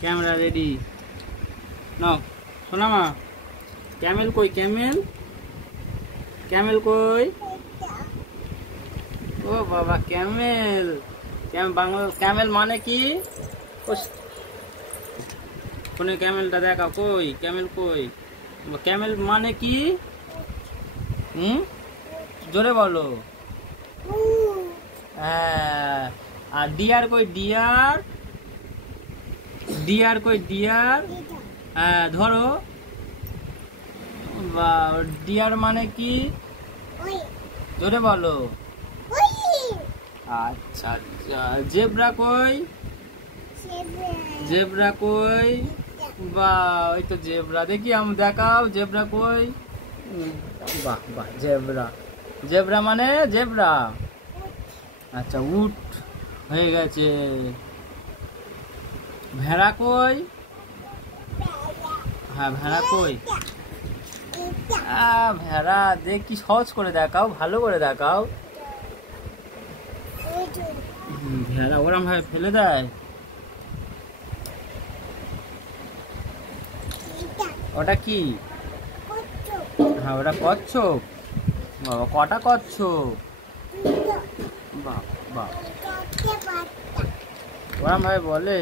Camera ready নাও। শোনা মা, Camel কই? ক্যামেল ক্যামেল কই? ও বাবা, ক্যামেল। বাংলা ক্যামেল মানে কি? ফোনে ক্যামেলটা দেখাও, কই ক্যামেল কই? ক্যামেল মানে কি? জোরে বলো। হ্যাঁ। আর ডিয়ার কই? ডিয়ার ডিয়ার কই? ডিয়ার। হ্যাঁ, ধরো। বা ডিয়ার মানে কি? জোরে বলো। আচ্ছা আচ্ছা। জেব্রা কই? জেব্রা কই? বা ওই তো জেব্রা। দেখি দেখাও, জেব্রা কই? বাহ বাহ, জেব্রা। জেব্রা মানে জেব্রা। আচ্ছা, উট হয়ে গেছে। ভেড়া কই? হ্যাঁ, ভেড়া কই? ভেড়া। দেখি সহজ করে দেখাও, ভালো করে দেখাও। ভেড়া ওরম ভাবে ফেলে দেয়? ওটা কি? হ্যাঁ, ওটা কচ্ছপ। বাবা, কটা কচ্ছপ? বাহ বাহ, ওরম ভাবে বলে।